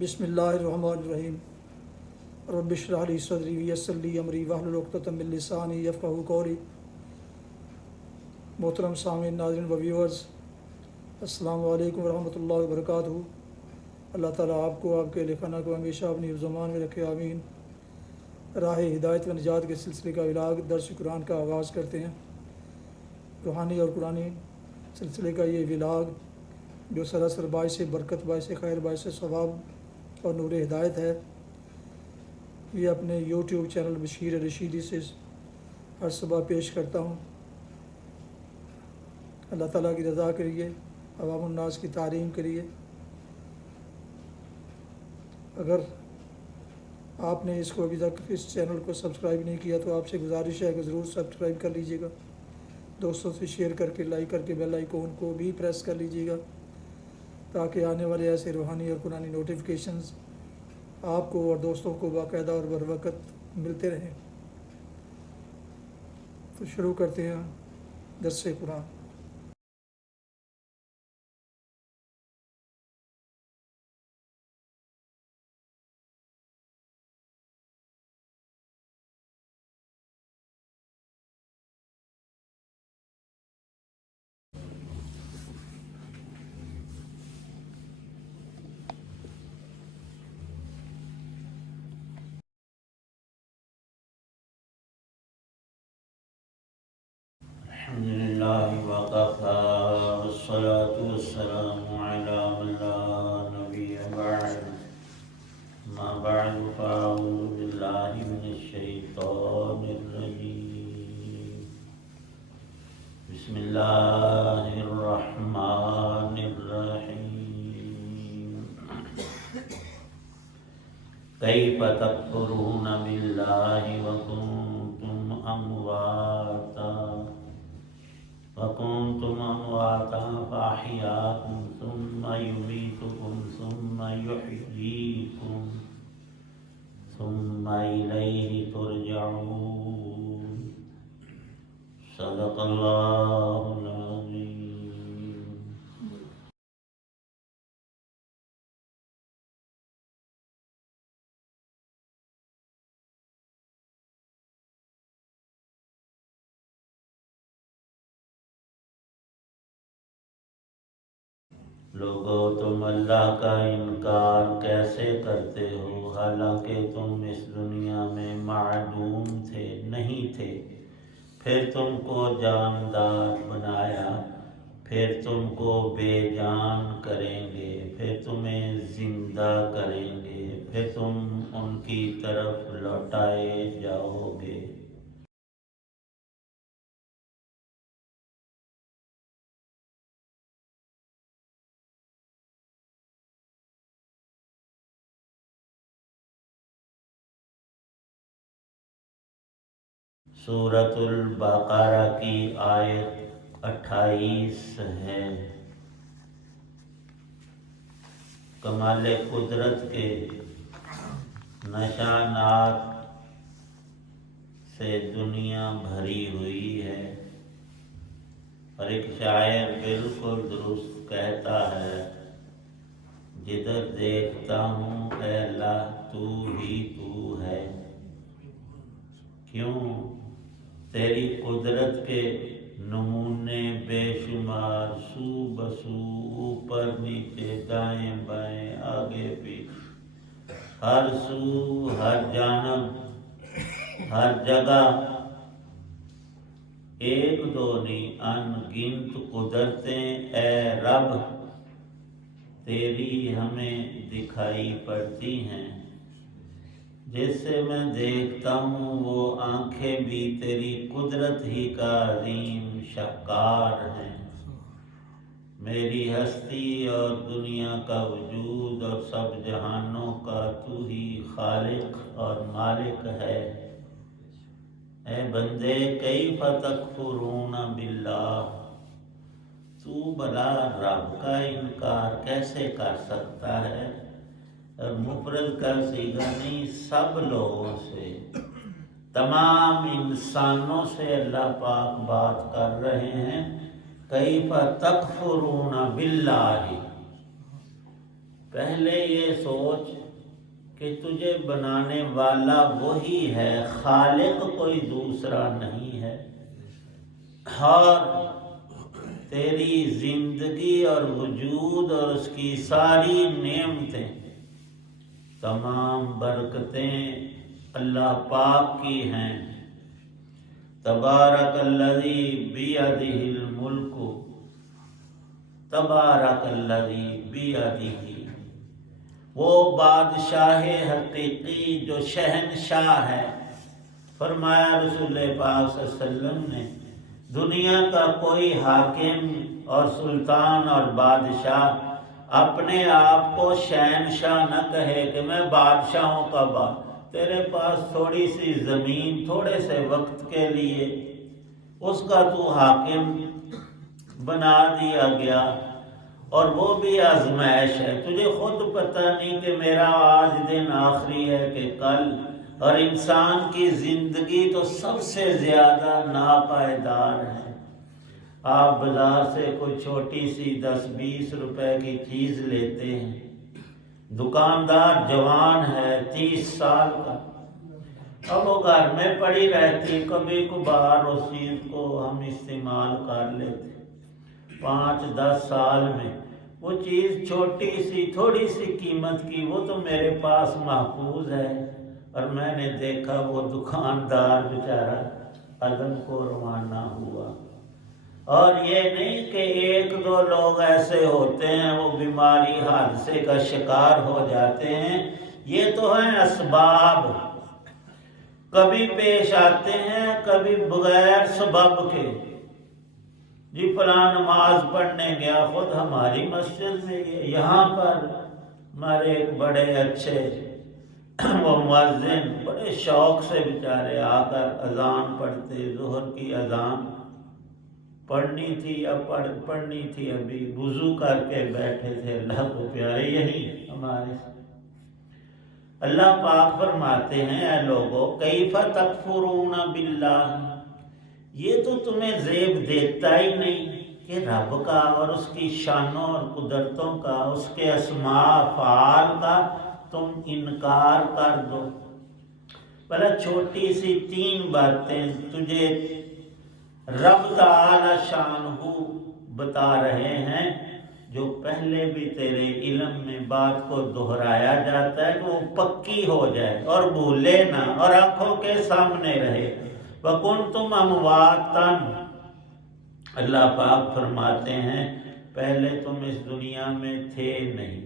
بسم اللہ الرحمن الرحیم رب اشرح لی صدری ویسر لی امری واحلل عقدۃ من لسانی یفقہوا قولی۔ محترم سامعین، ناظرین و ویورز، السلام علیکم ورحمۃ اللہ وبرکاتہ۔ اللہ تعالیٰ آپ کو، آپ کے اہل خانہ کو ہمیشہ اپنی زمان میں رکھے، آمین۔ راہ ہدایت و نجات کے سلسلے کا ولاگ درس قرآن کا آغاز کرتے ہیں۔ روحانی اور قرآنی سلسلے کا یہ ولاگ جو سراسر باعث برکت، باعث خیر، باعث ثواب اور نور ہدایت ہے، یہ اپنے یوٹیوب چینل بشیر رشیدی سے ہر صبح پیش کرتا ہوں۔ اللہ تعالیٰ کی رضا کے لیے، عوام الناس کی تعلیم کے لیے۔ اگر آپ نے اس کو ابھی تک اس چینل کو سبسکرائب نہیں کیا تو آپ سے گزارش ہے کہ ضرور سبسکرائب کر لیجیے گا، دوستوں سے شیئر کر کے، لائک کر کے بیل آئیکن کو بھی پریس کر لیجیے گا تاکہ آنے والے ایسے روحانی اور قرآنی نوٹیفیکیشنز آپ کو اور دوستوں کو باقاعدہ اور بر وقت ملتے رہیں۔ تو شروع کرتے ہیں درس قرآن۔ الحمدللہ وقفا والصلاة والسلام علی من لا نبی بعد، ما بعد فاعوذ باللہ من الشیطان الرجیم، بسم اللہ الرحمن الرحیم۔ کیف تکفرون باللہ وکنتم امواتا فأحیاکم ثم یمیتکم ثم یحییکم ثم الیہ ترجعون۔ صدق اللہ العظیم۔ لوگو، تم اللہ کا انکار کیسے کرتے ہو حالانکہ تم اس دنیا میں معدوم تھے، نہیں تھے، پھر تم کو جاندار بنایا، پھر تم کو بے جان کریں گے، پھر تمہیں زندہ کریں گے، پھر تم ان کی طرف لوٹائے جاؤ گے۔ سورۃ البقرہ کی آیت 28 ہے۔ کمال قدرت کے نشانات سے دنیا بھری ہوئی ہے، اور ایک شاعر بالکل درست کہتا ہے، جدھر دیکھتا ہوں اے اللہ تو ہی تو ہے۔ کیوں؟ تیری قدرت کے نمونے بے شمار، سو بسو، اوپر نیچے، دائیں بائیں، آگے پیچھے، ہر سو، ہر جانب، ہر جگہ، ایک دو نہیں ان گنت قدرتیں اے رب تیری ہمیں دکھائی پڑتی ہیں۔ جس سے میں دیکھتا ہوں وہ آنکھیں بھی تیری قدرت ہی کا عظیم شاہکار ہیں۔ میری ہستی اور دنیا کا وجود اور سب جہانوں کا تو ہی خالق اور مالک ہے۔ اے بندے، کیف تکفرون باللہ، تو بلا رب کا انکار کیسے کر سکتا ہے؟ مفرد کا صیغہ نہیں، سب لوگوں سے، تمام انسانوں سے اللہ پاک بات کر رہے ہیں۔ کیف تکفرون باللہ، پہلے یہ سوچ کہ تجھے بنانے والا وہی ہے، خالق کوئی دوسرا نہیں ہے، اور تیری زندگی اور وجود اور اس کی ساری نعمتیں، تمام برکتیں اللہ پاک کی ہیں۔ تبارک الذی بیدہ الملک، تبارک الذی بیدہ، وہ بادشاہ حقیقی جو شہنشاہ ہے۔ فرمایا رسول پاک صلی اللہ علیہ وسلم نے، دنیا کا کوئی حاکم اور سلطان اور بادشاہ اپنے آپ کو شہنشاہ نہ کہے کہ میں بادشاہوں کا تیرے پاس تھوڑی سی زمین تھوڑے سے وقت کے لیے اس کا تو حاکم بنا دیا گیا، اور وہ بھی آزمائش ہے۔ تجھے خود پتہ نہیں کہ میرا آج دن آخری ہے کہ کل، اور انسان کی زندگی تو سب سے زیادہ ناپائیدار ہے۔ آپ بازار سے کوئی چھوٹی سی 10-20 روپے کی چیز لیتے ہیں، دکاندار جوان ہے 30 سال کا، اب وہ گھر میں پڑی رہتی، کبھی کبھار اس چیز کو ہم استعمال کر لیتے، 5-10 سال میں وہ چیز چھوٹی سی تھوڑی سی قیمت کی وہ تو میرے پاس محفوظ ہے، اور میں نے دیکھا وہ دکاندار بیچارہ عدن کو روانہ ہوا۔ اور یہ نہیں کہ 1-2 لوگ ایسے ہوتے ہیں وہ بیماری حادثے کا شکار ہو جاتے ہیں، یہ تو ہیں اسباب، کبھی پیش آتے ہیں کبھی بغیر سبب کے۔ جی فلاں نماز پڑھنے گیا، خود ہماری مسجد میں یہاں پر ہمارے ایک بڑے اچھے وہ مؤذن بڑے شوق سے بیچارے آ کر اذان پڑھتے، ظہر کی اذان پڑھنی تھی، پڑھنی تھی، ابھی وضو کر کے بیٹھے تھے، اللہ کو پیارے یہی ہمارے۔ اللہ پاک فرماتے ہیں، اے لوگو کیف تکفرون باللہ، یہ تو تمہیں زیب دیتا ہی نہیں کہ رب کا اور اس کی شانوں اور قدرتوں کا، اس کے اسماء افعال کا تم انکار کر دو۔ بھلا چھوٹی سی 3 باتیں تجھے رب تعالی شانہ بتا رہے ہیں، جو پہلے بھی تیرے علم میں بات کو دہرایا جاتا ہے کہ وہ پکی ہو جائے اور بھولے نہ اور آنکھوں کے سامنے رہے۔ وَكُنْتُمْ أَمْوَاتًا، اللہ پاک فرماتے ہیں پہلے تم اس دنیا میں تھے نہیں،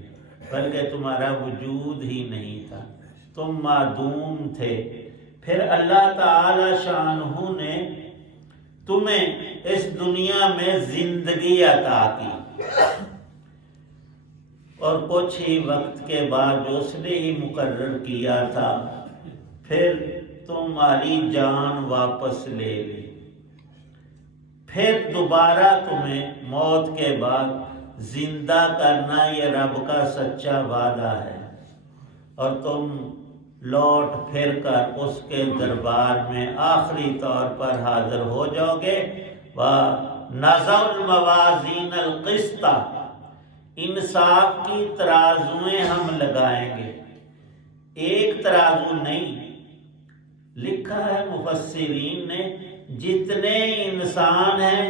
بلکہ تمہارا وجود ہی نہیں تھا، تم معدوم تھے، پھر اللہ تعالی شانہ نے تمہیں اس دنیا میں زندگی عطا کی، اور کچھ ہی وقت کے بعد جو اس نے ہی مقرر کیا تھا پھر تمہاری جان واپس لے لی، پھر دوبارہ تمہیں موت کے بعد زندہ کرنا یہ رب کا سچا وعدہ ہے، اور تم لوٹ پھر کر اس کے دربار میں آخری طور پر حاضر ہو جاؤ گے۔ وَنَضَعُ الْمَوَازِينَ الْقِسْطَ، انصاف کی ترازویں ہم لگائیں گے، ایک ترازو نہیں، لکھا ہے مفسرین نے جتنے انسان ہیں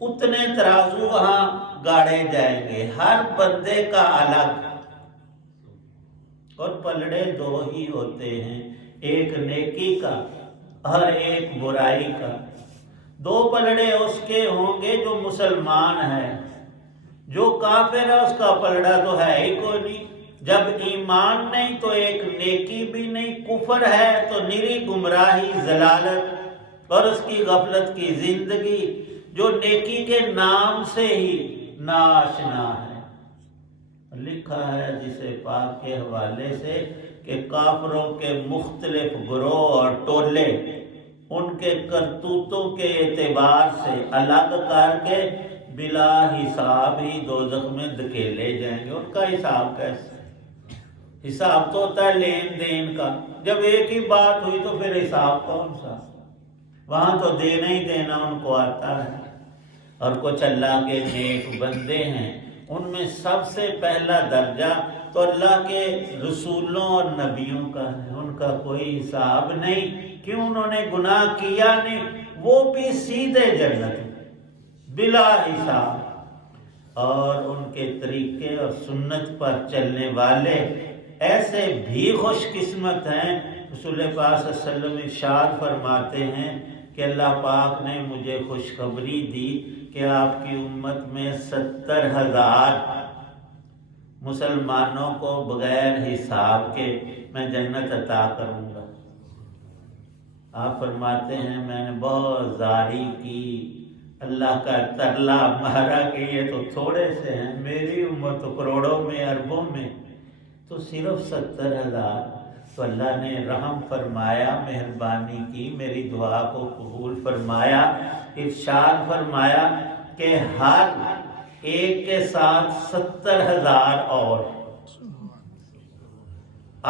اتنے ترازو وہاں گاڑے جائیں گے، ہر بندے کا الگ، اور پلڑے 2 ہی ہوتے ہیں، ایک نیکی کا اور ایک برائی کا۔ 2 پلڑے اس کے ہوں گے جو مسلمان ہے، جو کافر ہے اس کا پلڑا تو ہے ہی کوئی نہیں، جب ایمان نہیں تو ایک نیکی بھی نہیں، کفر ہے تو نری گمراہی ضلالت اور اس کی غفلت کی زندگی جو نیکی کے نام سے ہی ناآشنا ہے۔ لکھا ہے جسے پاک کے حوالے سے کہ کافروں کے مختلف گروہ اور ٹولے ان کے کرتوتوں کے اعتبار سے الگ کر کے بلا حساب ہی دوزخ میں دھکیلے جائیں گے۔ ان کا حساب کیسے؟ حساب تو ہوتا ہے لین دین کا، جب ایک ہی بات ہوئی تو پھر حساب کون سا؟ وہاں تو دینا ہی دینا ان کو آتا ہے۔ اور کچھ اللہ کے نیک بندے ہیں ان میں سب سے پہلا درجہ تو اللہ کے رسولوں اور نبیوں کا ہے، ان کا کوئی حساب نہیں، کیوں انہوں نے گناہ کیا نہیں، وہ بھی سیدھے جنت بلا حساب۔ اور ان کے طریقے اور سنت پر چلنے والے ایسے بھی خوش قسمت ہیں۔ رسول پاک صلی اللہ علیہ وسلم ارشاد فرماتے ہیں کہ اللہ پاک نے مجھے خوشخبری دی کہ آپ کی امت میں 70,000 مسلمانوں کو بغیر حساب کے میں جنت عطا کروں گا۔ آپ فرماتے ہیں میں نے بہت زاری کی، اللہ کا ترلا مارا کہ یہ تو تھوڑے سے ہیں، میری امت تو کروڑوں میں اربوں میں، تو صرف 70,000۔ تو اللہ نے رحم فرمایا، مہربانی کی، میری دعا کو قبول فرمایا، ارشاد فرمایا کہ ہر ایک کے ساتھ 70,000 اور،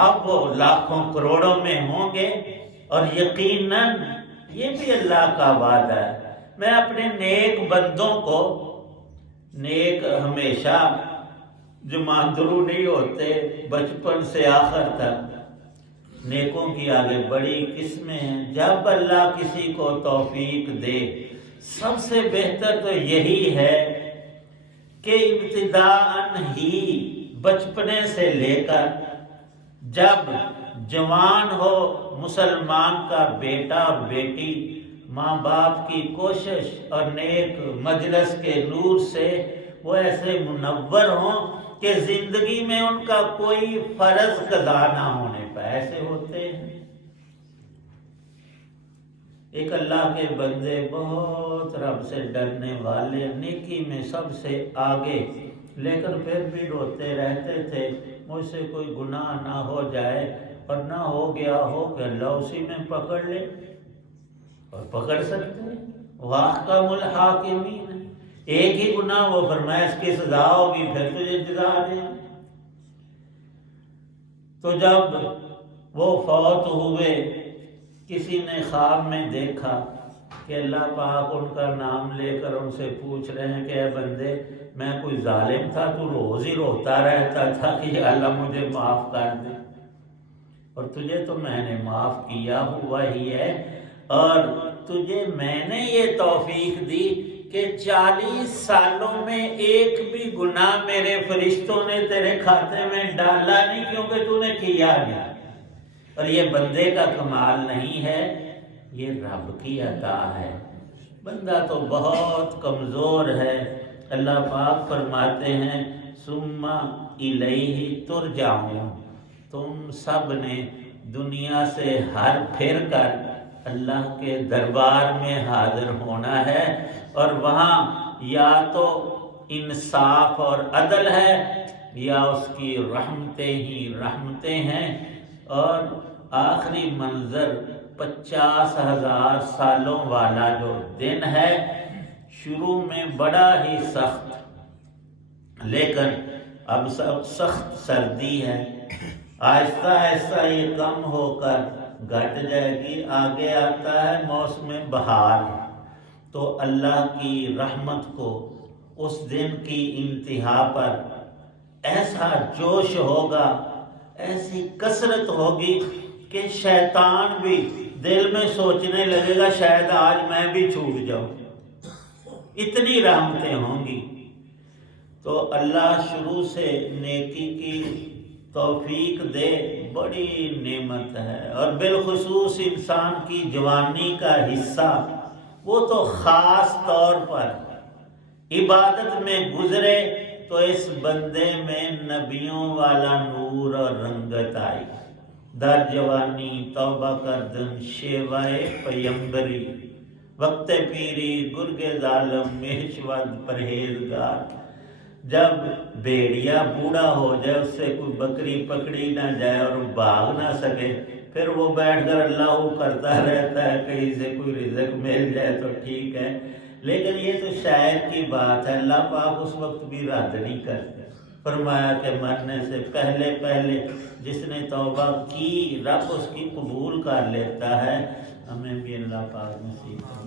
اب وہ لاکھوں کروڑوں میں ہوں گے۔ اور یقیناً یہ بھی اللہ کا وعدہ ہے، میں اپنے نیک بندوں کو، نیک ہمیشہ جماندرو نہیں ہوتے، بچپن سے آخر تک نیکوں کی آگے بڑی قسمیں ہیں۔ جب اللہ کسی کو توفیق دے، سب سے بہتر تو یہی ہے کہ ابتداءً ہی بچپنے سے لے کر جب جوان ہو مسلمان کا بیٹا اور بیٹی، ماں باپ کی کوشش اور نیک مجلس کے نور سے وہ ایسے منور ہوں کہ زندگی میں ان کا کوئی فرض قضا نہ ہونے پائے، ایسے ہوتے ہیں۔ ایک اللہ کے بندے بہت رب سے ڈرنے والے، نیکی میں سب سے آگے، لیکن پھر بھی روتے رہتے تھے مجھ سے کوئی گناہ نہ ہو جائے، اور نہ ہو گیا ہو کہ اللہ اسی میں پکڑ لے، اور پکڑ سکتے ہیں۔ وَأَحْكَمُ الْحَاكِمِينَ، ایک ہی گناہ، وہ فرمایا اس کی سزا ہوگی، پھر تجھے جزا دیں۔ تو جب وہ فوت ہوئے، کسی نے خواب میں دیکھا کہ اللہ پاک ان کا نام لے کر ان سے پوچھ رہے ہیں کہ اے بندے، میں کوئی ظالم تھا، تو روز ہی روتا رہتا تھا کہ یا اللہ مجھے معاف کر دے، اور تجھے تو میں نے معاف کیا ہوا ہی ہے، اور تجھے میں نے یہ توفیق دی کہ 40 سالوں میں ایک بھی گناہ میرے فرشتوں نے تیرے کھاتے میں ڈالا نہیں، کیونکہ تو نے کیا نہیں۔ اور یہ بندے کا کمال نہیں ہے، یہ رب کی عطا ہے۔ بندہ تو بہت کمزور ہے۔ اللہ پاک فرماتے ہیں ثم الیہ ترجعون، تم سب نے دنیا سے ہر پھر کر اللہ کے دربار میں حاضر ہونا ہے، اور وہاں یا تو انصاف اور عدل ہے یا اس کی رحمتیں ہی رحمتیں ہیں۔ اور آخری منظر 50,000 سالوں والا جو دن ہے، شروع میں بڑا ہی سخت، لیکن اب سب سخت سردی ہے، آہستہ آہستہ یہ کم ہو کر گھٹ جائے گی، آگے آتا ہے موسم بہار۔ تو اللہ کی رحمت کو اس دن کی انتہا پر ایسا جوش ہوگا، ایسی کثرت ہوگی کہ شیطان بھی دل میں سوچنے لگے گا شاید آج میں بھی چھوٹ جاؤں، اتنی رحمتیں ہوں گی۔ تو اللہ شروع سے نیکی کی توفیق دے، بڑی نعمت ہے۔ اور بالخصوص انسان کی جوانی کا حصہ وہ تو خاص طور پر عبادت میں گزرے تو اس بندے میں نبیوں والا نور اور رنگت آئی۔ در جوانی توبہ کردن شیوائے پیمبری، وقت پیری گرگ ظالم مہشود پرہیزگار۔ جب بھیڑیا بوڑھا ہو جائے، اس سے کوئی بکری پکڑی نہ جائے اور وہ بھاگ نہ سکے، پھر وہ بیٹھ کر اللہ کرتا رہتا ہے کہیں سے کوئی رزق مل جائے تو ٹھیک ہے، لیکن یہ تو شاید کی بات ہے، اللہ پاک اس وقت بھی رد نہیں کرتے۔ فرمایا کہ مرنے سے پہلے پہلے جس نے توبہ کی رب اس کی قبول کر لیتا ہے۔ ہمیں بھی اللہ پاک نصیب کرے۔